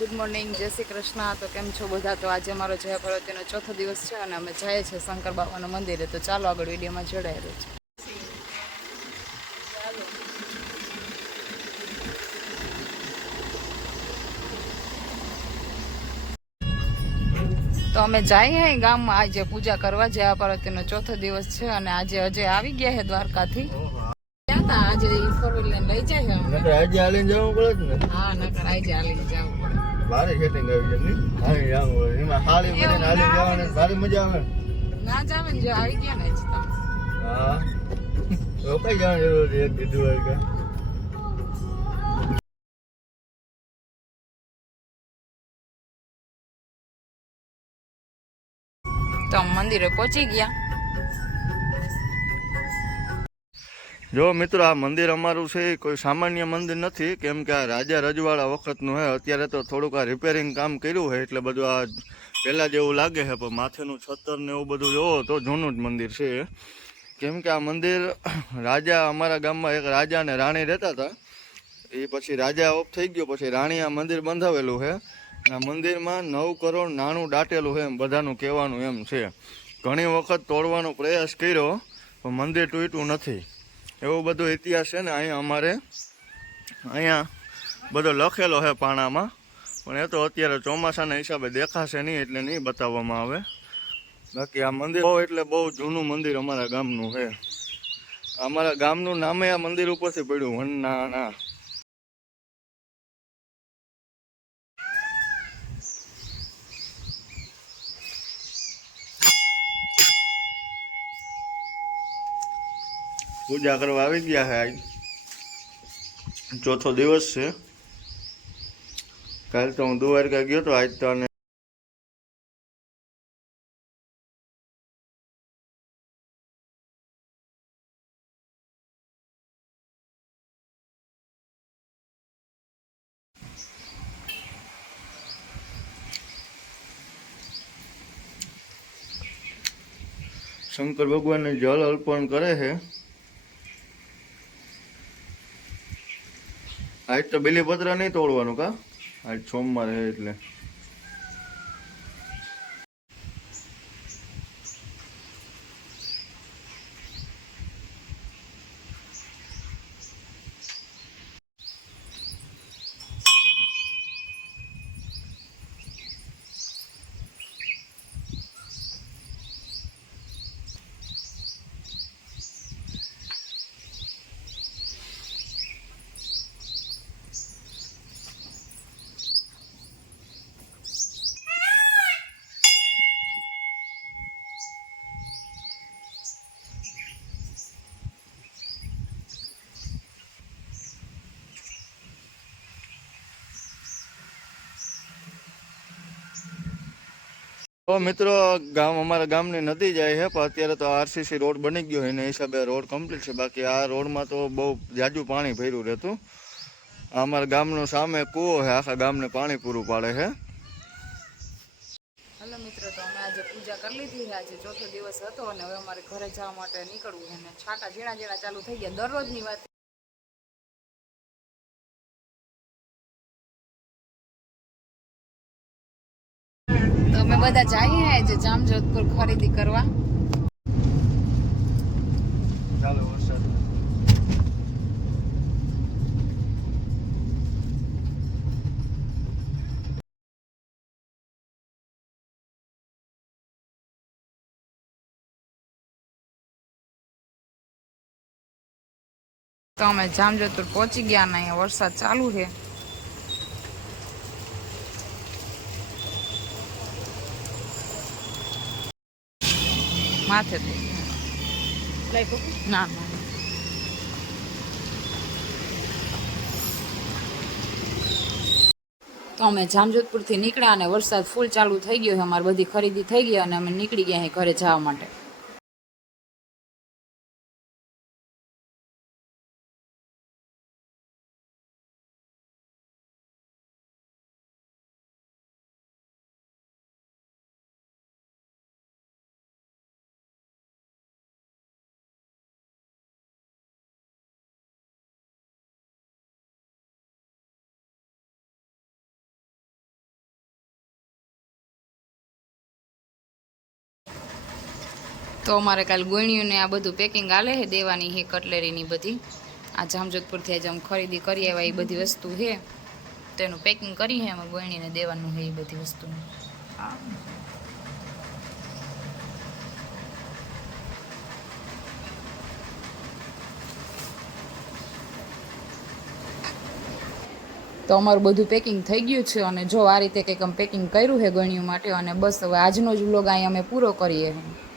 Good morning જય શ્રી કૃષ્ણ. તો કેમ છો બધા? તો આજે અમારો જય પાર્વતીનો ચોથો દિવસ છે અને અમે જઈએ છીએ શંકર બાબાના મંદિરે. તો ચાલો આગળ વિડીયોમાં જોડાયેલું છે. તો અમે જઈએ ગામમાં. આજે પૂજા કરવા જયા પાર્વતીનો ચોથો દિવસ છે અને આજે અજય આવી ગયા છે દ્વારકાથી. આજે ફોર વ્હીલર લઈ જાય નકર આજે હાલીને જવું પડે ને. હા નકર આજે હાલીને જવું. ભારે સેટિંગ આવી નહીં હાલી જવું હોય. એમાં હાલી બધી હાલી જવાને. ભારે મજા આવે. ને ના જાવે ને જો આવી ગયા ને જ તમે હા. રોકાઈ જવાની જરૂર એક કીધું હોય કે? તો મંદિરે પહોંચી ગયા. જો મિત્રો, આ મંદિર અમારું છે, એ કોઈ સામાન્ય મંદિર નથી, કેમ કે આ રાજા રજવાડા વખતનું છે અત્યારે તો થોડુંક આ રિપેરિંગ કામ કર્યું હોય એટલે બધું આ પહેલાં જેવું લાગે છે પણ માથેનું છત્તર ને એવું બધું જોવો તો જૂનું જ મંદિર છે. કેમ કે આ મંદિર રાજા અમારા ગામમાં એક રાજા અને રાણી રહેતા હતા. એ પછી રાજા ઓફ થઈ ગયો, પછી રાણી આ મંદિર બંધાવેલું છે આ મંદિરમાં નવ કરોડ નાણું દાટેલું છે એમ બધાનું કહેવાનું એમ છે. ઘણી વખત તોડવાનો પ્રયાસ કર્યો, પણ મંદિર તૂટ્યું નથી. એવો બધો ઇતિહાસ છે ને, અહીંયા અમારે, અહીંયા બધો લખેલો છે પાણામાં. પણ એ તો અત્યારે ચોમાસાના હિસાબે દેખાશે નહીં, એટલે નહીં બતાવવામાં આવે. બાકી આ મંદિર બહુ, એટલે બહુ જૂનું મંદિર અમારા ગામનું છે. અમારા ગામનું નામે આ મંદિર ઉપરથી પડ્યું, વનનાણા. પૂજા કરવા આવી ગયા છે આજ. ચોથો દિવસ છે. કાલ તો હું દ્વારકા ગયો તો આજ તો અને શંકર ભગવાનને જળ અર્પણ કરે છે. આજ તો બિલીપત્ર નહીં તોડવાનું કા? આજ સોમવાર છે એટલે. તો મિત્રો, ગામ અમારા ગામની નદી જાય છે પણ અત્યારે તો આરસીસી રોડ બની ગયો એના હિસાબે રોડ કમ્પ્લીટ છે. બાકી આ રોડમાં તો બહુ જાજુ પાણી ભર્યું રહેતું. અમારા ગામનો સામે કૂવો છે આખા ગામને પાણી પૂરું પાડે છે હલો મિત્રો, તો અમે આજે પૂજા કરી લીધી છે આજે ચોથો દિવસ હતો અને હવે અમારે ઘરે જવા માટે નીકળવું છે અને છાંટા ઝીણા ઝીણા ચાલુ થઈ ગયા. દરરોજની વાત બધા જઈએ આજે જામજોધપુર ખરીદી કરવા. ચાલો વરસાદ. તો અમે જામજોધપુર પહોંચી ગયા અને અહીંયા વરસાદ ચાલુ છે. માથે ના. તો અમે જામજોધપુરથી નીકળ્યા અને વરસાદ ફૂલ ચાલુ થઈ ગયો છે. અમારી બધી ખરીદી થઈ ગઈ અને અમે નીકળી ગયા ઘરે જવા માટે. તો અમારે કાલ ગોયણીઓને આ બધું પેકિંગ આલે છે, દેવાની હે કટલેરીની બધી. આ જામજોધપુરથી આજે આમ ખરીદી કરી આવ્યા એ બધી વસ્તુ છે. તેનું પેકિંગ કરી છે અમે ગોયણીને દેવાનું છે એ બધી વસ્તુનું. હા તો અમારું બધું પેકિંગ થઈ ગયું છે અને જો આ રીતે કંઈક પેકિંગ કર્યું છે ગણ્યું માટે, અને બસ હવે આજનો જ વ્લોગ અહીં અમે પૂરો કરીએ. છીએ